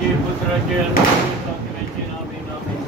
पित्याचे पुत्राचे आणि पवित्र आत्म्याचे नावे नावे.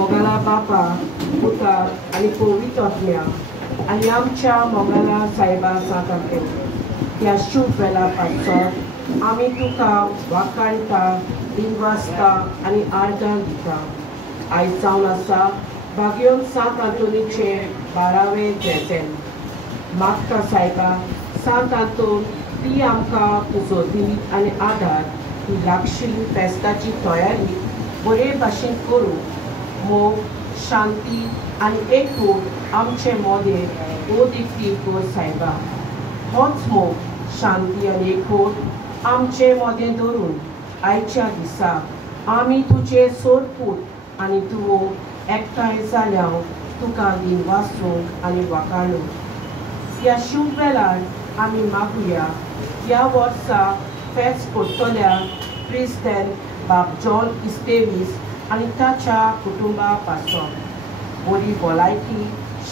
मोगाला बापा उतार आणि पवित्र आत्म्या आणि आमच्या मोगाला साहेबा सांगता ह्या शुभ वेळा पासत आमी तुका वाखाणटा दिनवासता आणि आर्गां दिता आयज जावन आसा भाग्योन सांत आंतोनीचे 12वें जयंती मागता साहेबा सांत आंतोन ती आमकां तुजो दी आनी आदार ही लागशिल्ली फेस्ताची तयारी बरे भाशेन करूं मोग शांती आनी एकूट आमचे मोदें ओदिकी कर साहेबा होच मोग शांती आनी एकूट आमचे मोदें धरून आयच्या दिसा आमी तुजे सोडपूत आनी तुवो एकठांय जाल्यार तुका दिनवासूंक आनी वाखाणूंक ह्या शुभ वेळार आमी मागुया ह्या वर्सा फेस्त करतल्या क्रिस्तेन बाब जॉन इस्तेवीस आनी ताच्या कुटुंबा पासून बरी भलायकी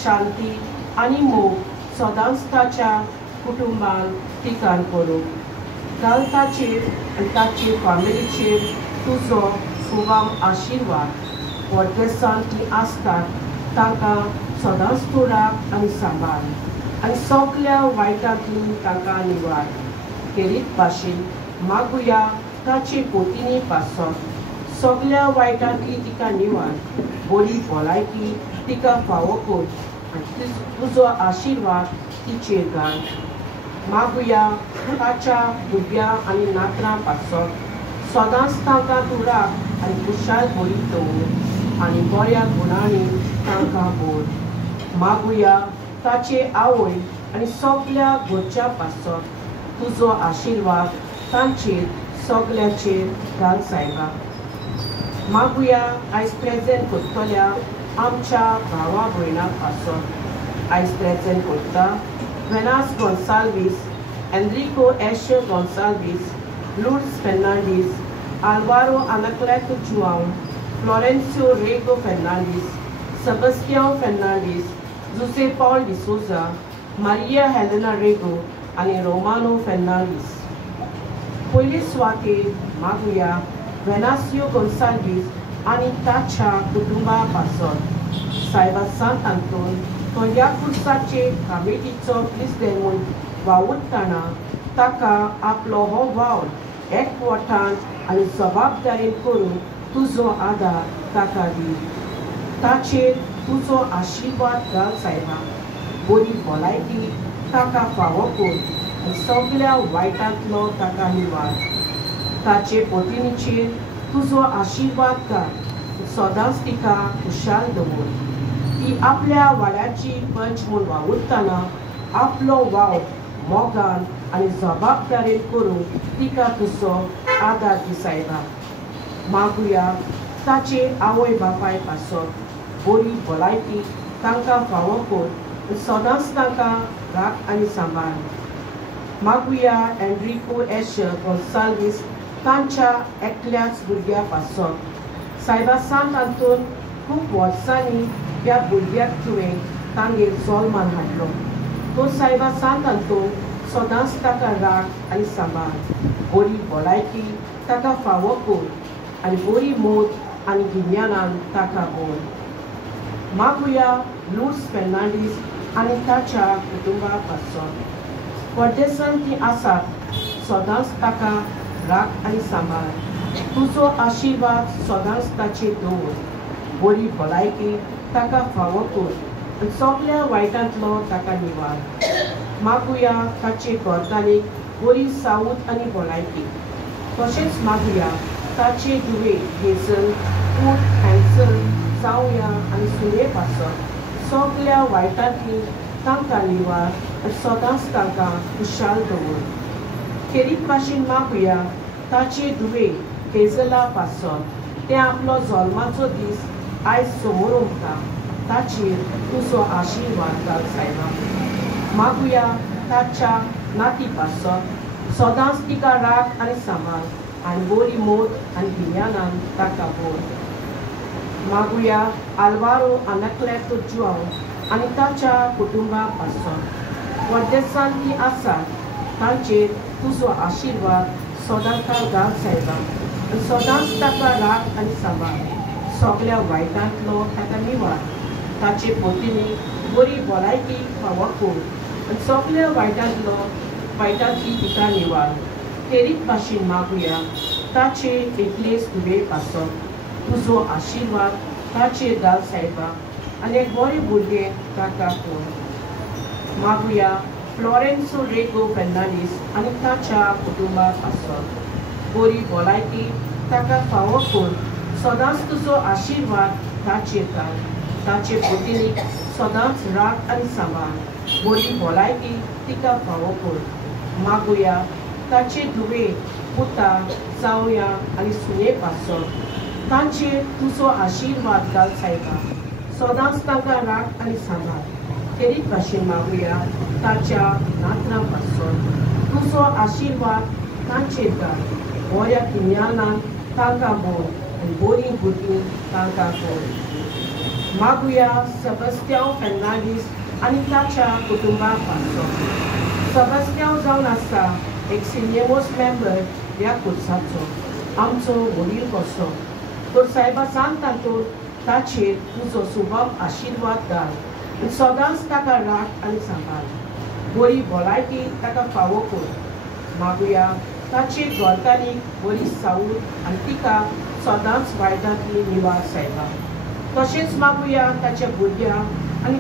शांती आनी मोग सदांच ताच्या कुटुंबान तिकान करूंक घाल ताचेर आनी ताचे फामिलीचेर तुजो सुवाम आशिर्वाद व्हडकेसान ती आसतात तांकां सदांच तूं राख आनी सांबाळ आनी सगल्या वायटांतली तांकां निवाड खेरीत भाशेन मागुया ताचे पोतिनी पासून सगल्या वायटांतली तिका निवाड बरी भलायकी तिका फावो कर आनी तुजो आशिर्वाद तिचेर घाल मागुया ताच्या भुरग्यां आनी नातरां पासून सदांच तांकां तूं राख आनी खुशाल बरी दवर आनी बऱ्या गुणांनी तांकां भर मागुया ताचे आवय आनी सगल्या घरच्या पासून तुजो आशिर्वाद तांचेर सगल्याचेर घाल साहेबा मागुया आयज प्रेजेंट करतल्या आमच्या भावा भयणां पासून आयज प्रेजेंट करता वेनास गोन्साल्वीस एनरिको एशो Gonsalves Lourdes Fernandes Alvaro Anacleto Joao Florencio Rego Fernandes Sebastiao Fernandes José Paul de Souza, Maria Helena Rego आणि रोमानो फेर्नांडीस पयली सुवाते मागुया वेनासियो गोन्साल्वीस आनी ताच्या कुटुंबा पासून सायबा सांत आंतोन तो ह्या खुर्साचे कामेटीचो क्रिस्तेन म्हूण वावुरतना ताका आपलो हो वाव एकवटान आनी जबाबदारेन करून तुजो आदार ताका दी ताचेर तुजो आशिर्वाद घाल साहेबा बरी भलायकी ताका फावो कर आनी सगल्या वायटांतलो ताका निवाड ताचे पोतिनीचेर तुजो आशिर्वाद घाल सदांच तिका खुशाल दवर ती आपल्या वाड्याची पंच म्हूण वावुरतना आपलो वाव मोगान आनी जबाबदारेन करून तिका तुजो आदार दी साहेबा मागुया ताचे आवय बापाय पासून बरी भलायकी तांकां फावो कर सदांच तांकां राख आनी सांबाळ मागुया एनरिको एशो गोन्साल्वीस तांच्या एकल्याच भुरग्या पासून सायबा सांत आंतोन खूब वर्सांनी ह्या भुरग्याक तुवें तांगेर जोल्मान हाडलो तो सायबा सांत आंतोन सदांच ताका राख आनी सांबाळ बरी भलायकी ताका फावो कर आनी बरी मोद आनी गिन्यानान ताका भर मागुया लुर्स फेर्नांडीस आनी ताच्या कुटुंबा पासून परदेसान ती आसात सदांच ताका राख आनी सांबाळ तुजो आशिर्वाद सदांच ताचेर दवर बरी भलायकी ताका फावो कर आनी सगल्या वायटांतलो ताका निवाड मागुया ताचे घरकान्नीक बरी सावूत आनी भलायकी तशेंच मागुया ताचे दुवे हेजल कूट हँसल जावया आनी सुने पासून सगल्या वायटांतली तांकां निवाड आनी सदांच तांकां खुशाल दवर खेरीत भाशेन मागुया ताचे दुवे हेजला पासून ते आपलो जल्माचो दीस आयज समोर उरता ताचेर तुजो आशिर्वाद घाल सायबा मागुया ताच्या नाती पासून सदांच तिका राख आनी सांबाळ आनी बरी मोद आनी गिन्यानान ताका भर मागुया आल्वारो आनाक्लेतो जुआंव आनी ताच्या कुटुंबा पासून परदेसान ती आसात तांचेर तुजो आशिर्वाद सदांच घाल सायबा आनी सदांच ताका राख आनी सांबाळ सगळ्या वायटांतलो ताका निवार ताचे पोतींनी बरी भलायकी फावो करून आनी सगळ्या वायटांतली तिका निवार तेरीच भाशेन मागुया ताचे एकलेच तुवें पासत तुजो आशिर्वाद ताचेर घाल सायबा आनी एक बरें भुरगें ताका कोर मागुया फ्लोरेन्सो रेगो फेर्नांडीस आनी ताच्या कुटुंबाक आसत बरी भलायकी ताका फावो कोर सदांच तुजो आशिर्वाद ताचेर घाल ताचे पोतींनी सदांच राख आनी सांबाळ बरी भलायकी तिका फावो कोर मागुया ताचे धुवे पुता जावया आनी सुने पासत तांचेर तुजो आशिर्वाद घाल सायबा सदांच तांकां राख आनी सांबाळ तेरीच भाशेन मागुया ताच्या नातरां पासत तुजो आशिर्वाद तांचेर घाल बऱ्या किन्यानान तांकां भोव आनी बरीं भुरगीं तांकां कोर मागुया सेबस्त्यांव फेर्नांडीस आनी ताच्या कुटुंबाक पासत सेबस्त्यांव जावन आसा एक सिनियमोस मेंबर ह्या कोर्साचो आमचो वडील कसो तर सायबा सांग तातूंत ताचेर तुजो सुभाव आशिर्वाद घाल आनी सदांच ताका राख आनी सांबाळ बरी भलायकी ताका फावो कोर मागुया ताचे घरकारीक बरी सावूर आनी तिका सदांच वायटांतली निवार सायबा तशेंच मागुया ताच्या भुरग्यांक आनी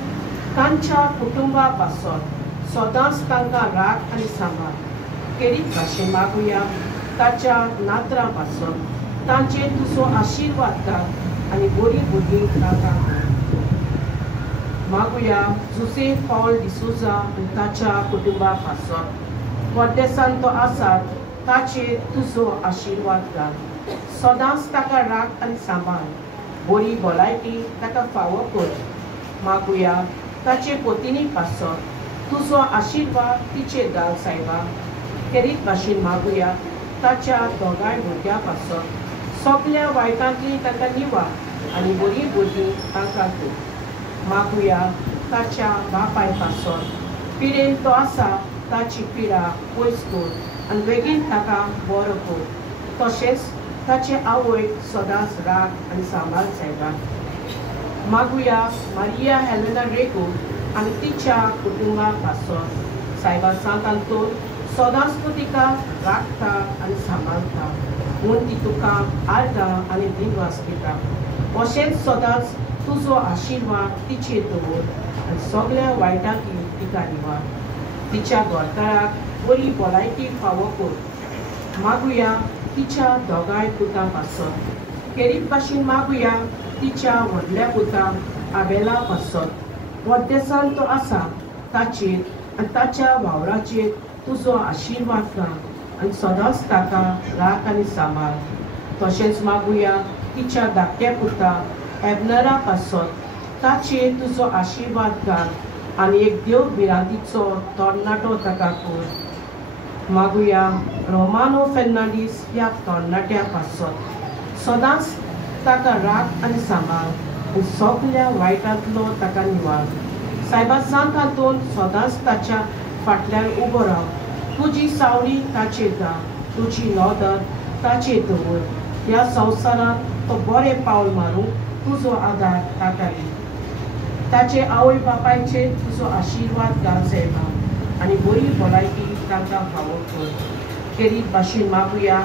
तांच्या कुटुंबा पासत सदांच तांकां राख आनी सांबाळ तेरीच भाशेन मागुया ताच्या नातरां पासत तांचेर तुजो आशिर्वाद घाल आनी बरीं भुरगीं तांकां मागुया जोसेफ पौल डिसोजा आनी ताच्या कुटुंबा पासत परदेसांत तो आसात ताचेर तुजो आशिर्वाद घाल सदांच ताका राख आनी सांबाळ बरी भलायकी ताका फावो कोर मागुया ताचे पोतींनी पासत तुजो आशिर्वाद तिचेर घाल सायबा तेरीच भाशेन मागुया ताच्या दोगांय भुरग्यां पासत सगळ्या वायटांतली ताका निवार आनी बरीं भुरगीं तांकां कोर मागुया ताच्या बापाय पासत पिडेन तो आसा ताची पिडा पयस कोर आनी बेगीन ताका बरो कोर तशेंच ताचे आवयक सदांच राख आनी सांबाळ सायबा मागुया मारिया हेलेना रेगो आनी तिच्या कुटुंबाक पासत सायबा सांतांतून सदांच तूं तिका राखता आनी सांबाळटा म्हूण ती तुका आर्गां आनी दिनवास दिता अशेंच सदांच तुजो आशिर्वाद तिचेर दवर आनी सगळ्या वायटांतली तिका निवार तिच्या घरकाराक बरी भलायकी फावो कोर मागुया तिच्या दोगांय पुतां पासत तेरीच भाशेन मागुया तिच्या व्हडल्या पुताक आबेला पासत परदेसांत तो आसा ताचेर आनी ताच्या वावराचेर तुजो आशिर्वाद घाल आनी सदांच ताका राख आनी सांबाळ तशेंच मागुया तिच्या धाकट्या पुता एबनरा पासत ताचेर तुजो आशिर्वाद घाल आनी एक देव भिरांतीचो तरणाटो ताका कोर मागुया रोमानो फेर्नांडीस ह्या तरणाट्या पासत सदांच ताका राख आनी सांबाळ आनी सगळ्या वायटांतलो ताका निवार सायबा सांग हातून सदांच ताच्या फाटल्यान उबो राव तुजी सावळी ताचेर घाल तुजी नदर ताचेर दवर ह्या संवसारांत तो बरें पावल मारूंक तुजो आदार ताका दी ताचे आवय बापायचेर तुजो आशिर्वाद घाल सायबा आनी बरी भलायकी तांकां फावो कर तेरीच भाशेन मागुया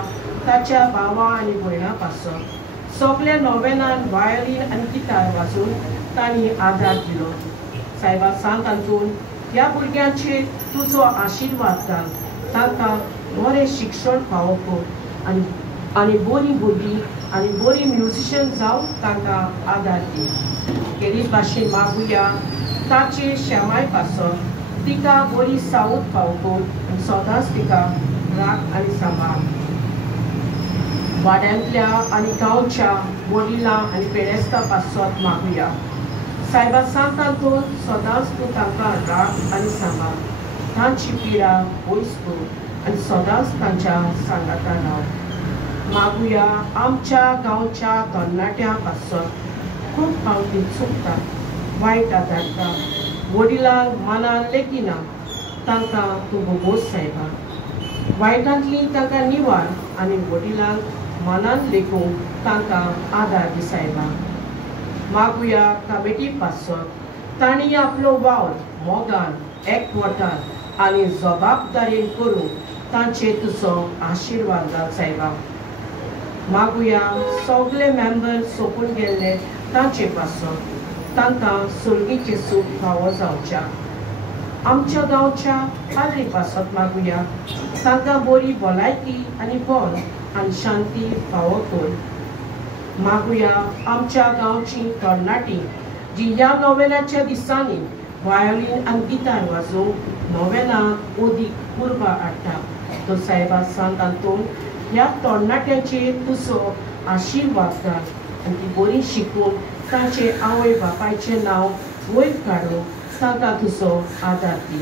ताच्या भावा आनी भयणां पासत सगळ्या नोवेनान वायोलीन आनी गिटार वाजोवन तांणी आदार दिलो सायबा सांग तातून ह्या भुरग्यांचेर तुजो आशिर्वाद घाल तांकां बरें शिक्षण फावो कर आनी बरीं भुरगीं आनी बरीं म्युजिशियन जावन तांकां आदार दी तेरीच भाशेन मागुया ताचे शेमाय पासत तिका बरी सावूत फावो कर आनी सदांच तिका राख आनी सांबाळ वाड्यांतल्या आनी गांवच्या वडिलां आनी पेडेस्तां पासत मागुया सायबा सांग तातून सदांच तूं तांकां राख आनी सांबाळ तांची पिडा पयस कर आनी सदांच तांच्या सांगाता राव मागुया आमच्या गांवच्या तरणाट्यां पासत खूब फावटी चुकता वायट आदारता वडिलांक मनान लेगिना तांकां तूं भोगोस सायबा वायटांतली तांकां निवार आनी वडिलांक मनान लेखूंक तांकां आदार दी सायबा मागुया कमिटी पासत तांणी आपलो वावर मोगान एकवटान आनी जबाबदारेन करून तांचे तुजो आशिर्वाद घाल सायबा. मागुया सगळे मेंबर सोपून गेल्ले तांचे पासत तांकां सुरगीचे सूख फावो जावच्या. आमच्या गांवच्या पाद्री पासत मागुया तांकां बरी भलायकी आनी बल आनी शांती फावो कर. मागुया आमच्या गांवची तरणाटी जी ह्या नोवेनाच्या दिसांनी वायोलीन आनी गिटार वाजोवंक नोवेनाक ओदीक उर्बा हाडटा तो सायबा सांत आंतून ह्या तरणाट्यांचेर तुजो आशिर्वाद घाल आनी ती बरी शिकून तांचे आवय बापायचें नांव वयर काडून तांकां तुजो आदार दी.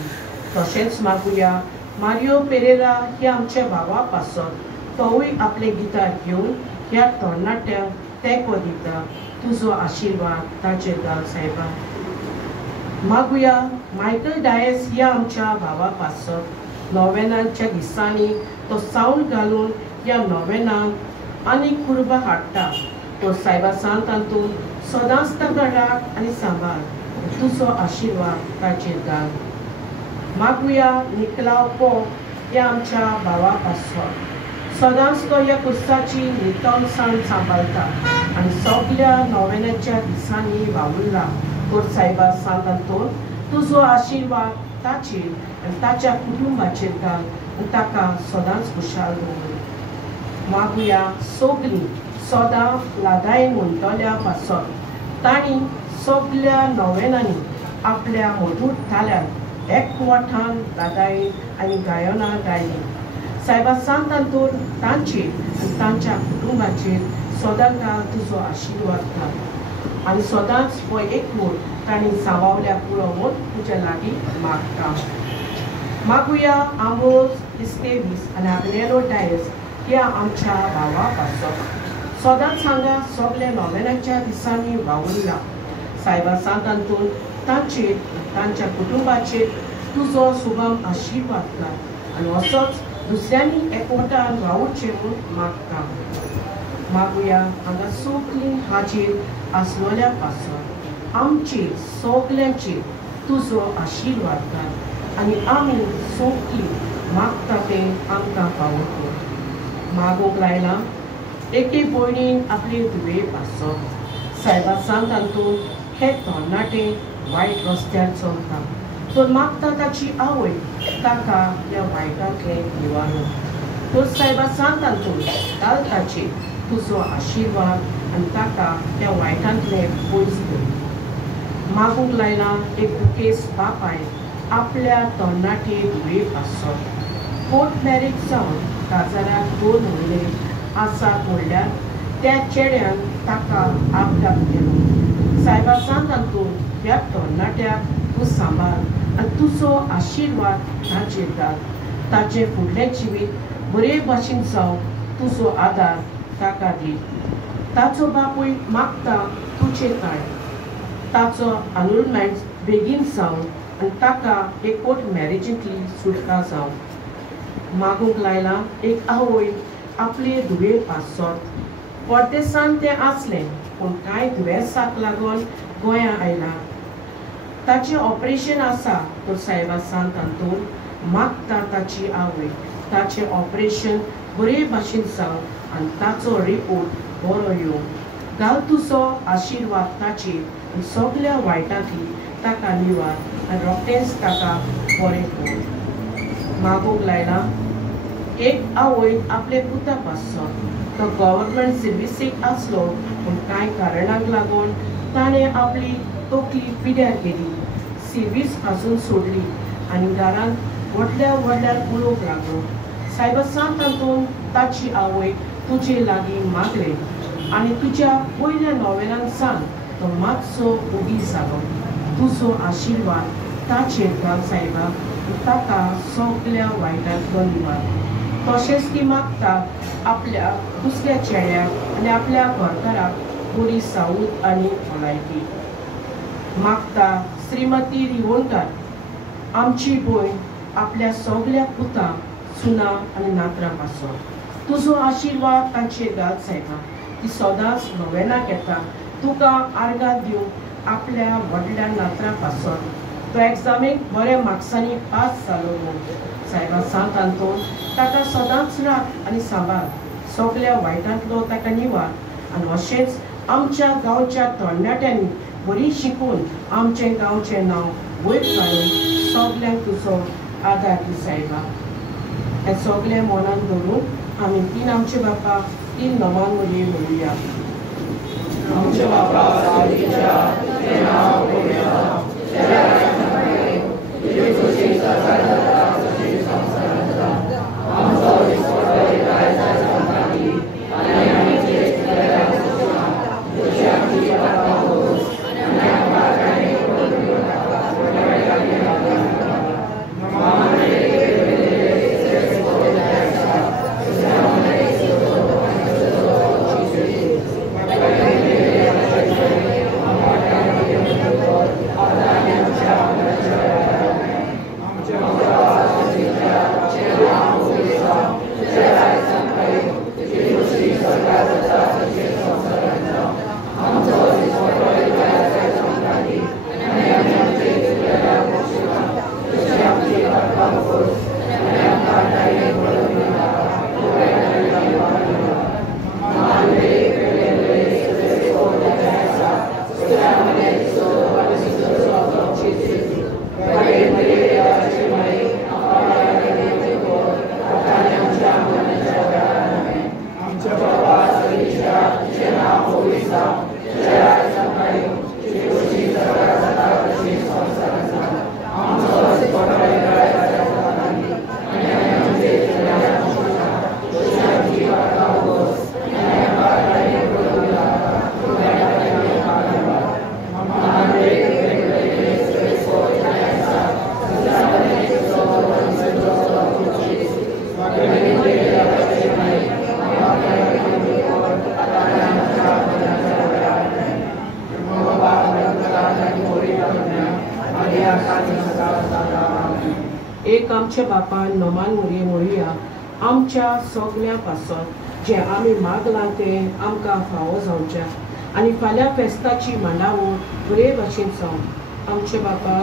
तशेंच मागुया मारियो पेरेरा हे आमच्या भावा पासत तोवूय आपले गिटार घेवन ह्या तरणाट्यांक तेंको दिता तुजो आशिर्वाद ताचेर घाल सायबा. मागुया मायकल डायस ह्या आमच्या भावा पासत नोवेनांच्या दिसांनी तो सावंड घालून ह्या नोवेनांक आनी कुर्बा हाडटा तो सायबा सांत आंतून सदांच ताका राख आनी सांबाळ तुजो आशिर्वाद ताचेर घाल. मागुया निकलाव पो ह्या आमच्या भावा पासत सदांच तो ह्या कुर्साची नितळसाण सांबाळटा आनी सगळ्या नोवेनाच्या दिसांनी वावुरला तो सायबा सांत आंतून तुजो आशिर्वाद ताचेर आनी ताच्या कुटुंबाचेर घाल आनी ताका सदांच खुशाल दवर. मागुया सगळीं सदां लादायेन म्हणटल्या पासत तांणी सगळ्या नोवेनांनी आपल्या मधूर थाल्यान एकवटान लादायेन आनी गायनां गायलीं. सायबा सांत आंतून तांचेर आनी तांच्या कुटुंबाचेर सदां तुजो आशिर्वाद घाल आनी सदांच हो एकवट तांणी सांबाळल्या पुरो मोत तुज्या लागीं मागता. मागुया आंबोज इस्तेवीस आनी आग्नेलो डायस ह्या आमच्या भावा पासत सदांच हांगा सगळे नोवेनाच्या दिसांनी वावुरला. सायबा सांत आंतून तांचेर तांच्या कुटुंबाचेर तुजो शुभम आशिर्वाद घाल आनी असोच दुसऱ्यांनी एकवटान वावुरचें म्हूण मागता. मागुया हांगा सगळीं हाजेर आसलोल्या पासत आमचेर सगल्यांचेर तुजो आशिर्वाद घाल आनी आमी सगळीं मागता तें आमकां फावो कर. मागोंक लायलां एके भयणीन आपले धुवे पासत सायबा सांत आंतून हे तरणाटे वायट रस्त्यार चलता तो मागता ताची आवय ताका ह्या वायटांतले निवारण. तो सायबा सांत आंतून घाल ताचेर तुजो आशिर्वाद आनी ताका त्या वायटांतले पयस कर. मागूंक लायलां एक दुखेस्त बापाय आपल्या तरणाटे धुवे पासत कोर्ट मॅरेज जावन काजाराक 2 म्हयने आसात म्हणल्यार त्या चेड्यान ताका आपघात केलो. सायबा सांत आंतून ह्या तरणाट्याक तूं सांबाळ आनी तुजो आशिर्वाद ताचेर घाल. ताचें फुडलें जिवीत बरे भाशेन जावंक तुजो आदार ताका दी. ताचो बापूय मागता तुजें ताय ताचो अनरोलमेंट बेगीन जावन आनी ताका एक कोर्ट मॅरेजींतली सुटका जावं. मागूंक लायलां एक आवय आपले धुवे पासत परदेसान तें आसलें पूण कांय दुयेंसाक लागून गोंयां आयलां. ताचें ऑपरेशन आसा तो सायबा सांत आंतून मागता ताची आवय ताचें ऑपरेशन बरे भाशेन जावं आनी ताचो रिपोर्ट बरो येवं. घाल तुजो आशिर्वाद ताचेर आनी सगळ्या वायटांतली ताका निवार आनी रोखडेंच ताका बरें कर. मागूंक लायलां एक आवय आपले पुता पासत तो गव्हर्मेंट सर्विसीक आसलो पूण कांय कारणांक लागून ताणें आपली तकली पिड्यार केली. सर्वीस पासून सोडली आनी घरांत व्हडल्या उलोवंक लागलो. सायबा सांत आंतून ताची आवय तुजे लागीं मागले आनी तुज्या पयल्या नोवेलान सांग तो मातसो उगी जालो. तुजो आशिर्वाद ताचेर घाल सायबा ताका सगळ्या वायटांतलो निवार. तशेंच ती मागता आपल्या दुसऱ्या चेड्याक आनी आपल्या घरकाराक बरी सावूत आनी भलायकी. मागता श्रीमती रिवोणकार आमची भयण आपल्या सगळ्या पुतां सुनां आनी नातरां पासत तुजो आशिर्वाद तांचेर घाल सायबा. ती सदांच नोवेनाक येता तुका आर्गां दिवंक आपल्या व्हडल्या नात्रा पासून तो एग्जामीक बऱ्या मार्क्सांनी पास जालो न्हू सायबा सांत आंतोन ताका सदांच राख आनी सांबाळ सगल्या वायटांतलो ताका निवार आनी अशेंच आमच्या गांवच्या तरणाट्यांनी बरी शिकून आमचें गांवचें नांव वयर काडून सगल्यांक तुजो आदार दी सायबा हें सगलें मनान दवरून आमी तीन आमचे बापा तीन नमान मरी म्हणुया आमचे बापा सालीच्या तुझें नांव घेवया तुझें राज्य तुझी खुशी सदांच जाता तुझी संवसारांत जाता आमचो दिसपट्टो राय जाय संतांनी आनी आमचे इश्टदेवाक तुझी आमची बापा दोस आनी आमकां कांय करून दिवनाका एक आमच्या बापा नमान मुरी म्हणुया आमच्या सगल्या पासून जे आमी मागलां तें आमकां फावो जावचें आनी फाल्यां फेस्ताची मांडावळ बरे भाशेन जावं आमचे बापा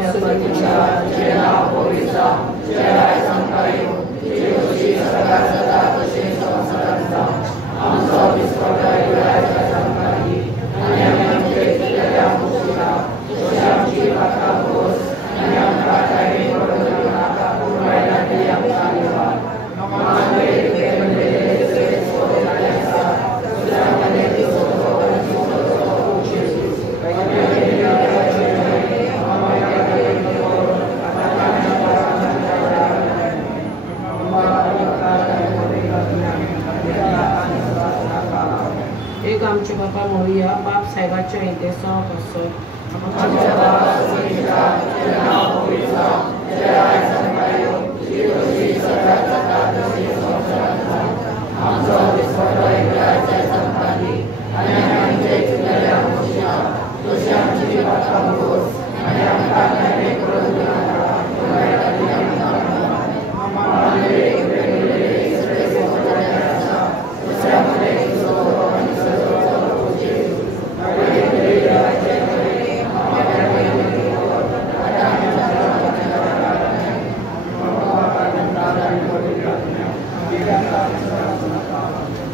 एक आमचे बापा म्हणुया बाप साहेबाच्या इंतेसो पासून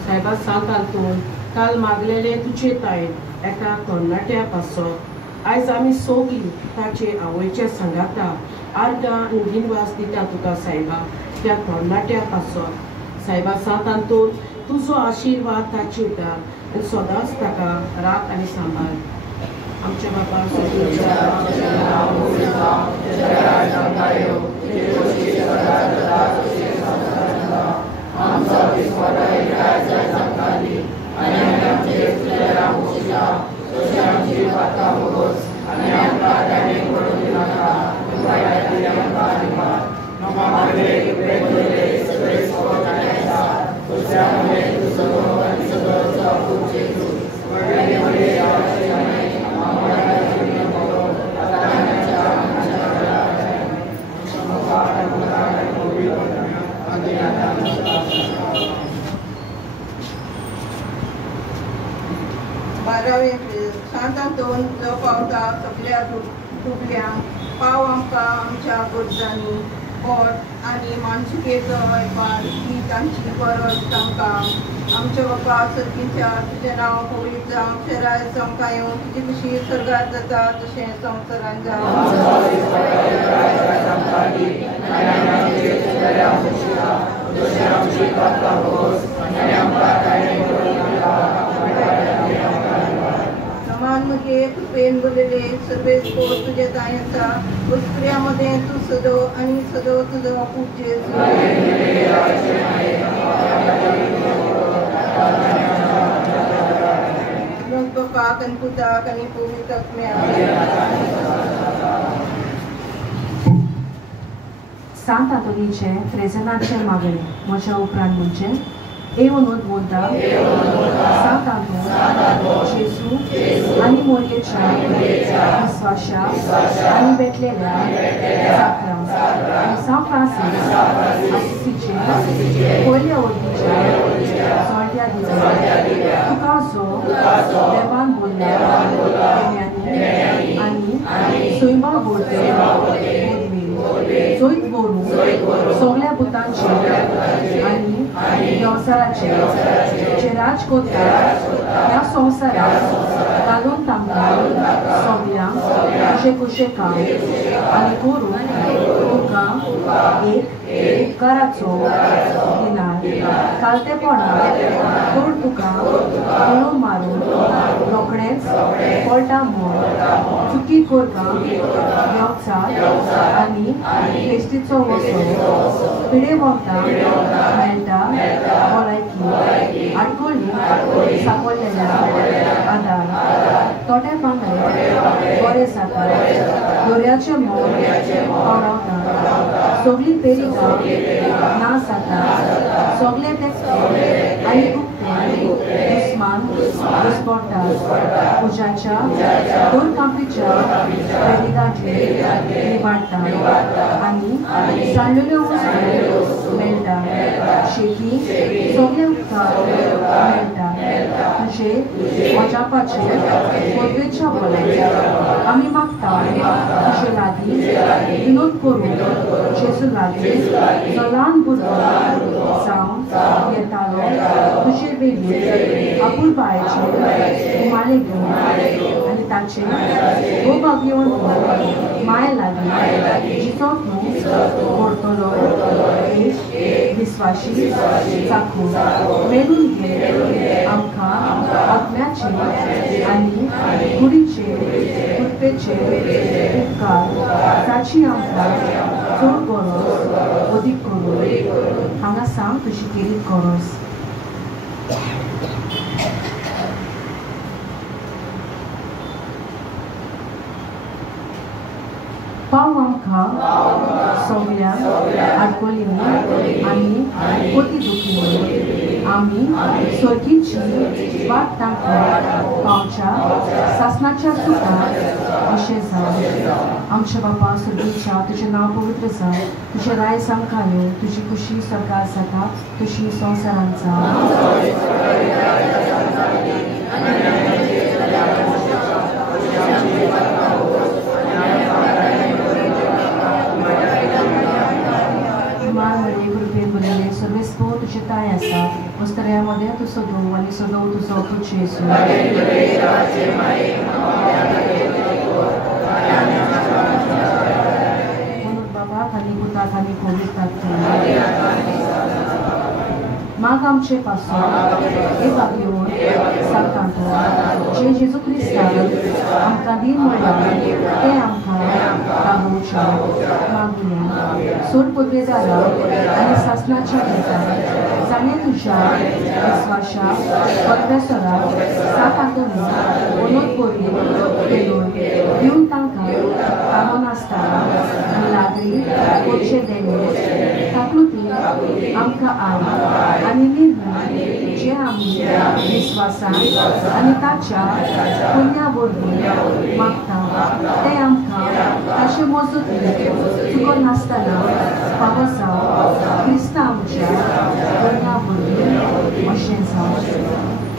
साहेबा सांत आंतून काल मागलेले तुजे तायेन एका तरणाट्या पासून आयज आमी सोगलीं ताचे आवयच्या सांगाता आर्गां आनी दिनवास दिता तुका साहेबा त्या तरणाट्या पासून साहेबा सांत आंतून तुजो आशिर्वाद ताचेर घाल आनी सदांच ताका राख आनी सांबाळ आमच्या बापा सांत आंतोन जो पावता सगळ्या दुबल्यांक पाव आमकां आमच्या गरजांनी पोट आनी मानसिकेचो वेपार ही तांची गरज तांकां आमच्या बापा सर्गीच्या तुजें नांव पवित्र जावं शराय आमकां येवं तुजी खुशी सर्गात जाता तशें संवसारान जावं समान मुगे कृपेन बोलले सर्वेस पोट तुझे ताय आसा उत्सुर्यामध्ये तू सदो आणि सदो तुझो पूज्य बापाक आनी पुताक आनी पवित्र सांत आंतोनीचे फ्रेझनाचे मागणे म्हज्या उपरांत म्हणजे एवनूत बोलता सांत आंतोन जेसू आनी मोरयेच्या विस्वाशा आनी बेटलेल्या जात्रा आनी सांत फ्रांसीस असिसीचे पयल्या वर्तीच्या सोळ्या दिसा तुका जो देवान बोल्ल्या आनी सोयमा बोलते जोईत बोरू सगळ्या भुतांचे आनी संवसाराचे जे राज कोता ह्या संवसाराक घालून तांकां सगळ्यांक तुजें कुशेकां आनी करून तुका एक उपकाराचो दिनार कालतेपणां कोण तुका म्हणून मारून रोखडेंच पळटा म्हूण चुकी कोरगां वेवचार आनी फेस्टीचो वसो पिडे वखदां मेळटा भलायकी आडकोळी सांपडलेल्या आदार तोटे पांगले बरें जाता दोर्याचें मोल पावडावता सगळीं पेरिगां ना जाता सगळे तेचते आनी गुप्ते दुस्मान दुस्पडटा पुजाच्या दोन कांपीच्या पेरिगांचेर निबाडटा आनी सांडलेल्यो वस्तू मेळटा शेती सगळे उपकार मेळटा तुजे वजापाचे पदवेच्या बोलां आमी मागता तुजे लागीं विनोद करून जेजू लागीं जो ल्हान भुरगो जावन येतालो तुजे वेगळी आपुलबायेचेर उमाळे घेवन आनी ताचे गोबाग येवन माय लागीं जितोक न्हू व्हरतलो एक विस्वाशी चाकून मेळून घे आमकां आत्म्याचे आनी कुडीचे कृपेचे उपकार ताची आमकां चड गरज अदीक करून हांगा सांग तुजी केली गरज पाव आमकां सगळ्यांक आडकोळींनी आनी कोती दुखींनी आमी सर्गीची वाट तांकां पावच्या सासणाच्या सुखांत अशें जावं आमच्या बापा सर्गीच्या तुजें नांव पवित्र जावं तुजें राय आमकां येवं तुजी खुशी सरकार जाता तशी संवसारांत जावं सर्वेस्पो तुझे ताय आसा वस्त्र्यामध्ये तू सदो आनी सदो तुजो पुज्य येसू म्हणून बाबाक आनी पुताक आनी पवित्राक माग आमचे पासून एकाक येवन सांगता जे जेजू क्रिस्तान आमकां दिन म्हणलां तें आमकां राबोवचें मागुया सोड पदवेदारां आनी सासणाच्या गितां जाणें तुज्या विस्वाशा परमेसराक सात आंतोनी उलोत करून केलोय दिवन तांकां कामो नासतना आनी लागीं पोटचे देणे ताकलुती आमकां आय आनी निर्णय जे आमी विस्वासान आनी ताच्या पुण्या वरवीं मागता ते आमकां ताचे मजती चुको नासतना फावो जावं क्रिस्तांवाच्या पुण्या वरवीं अशें जावं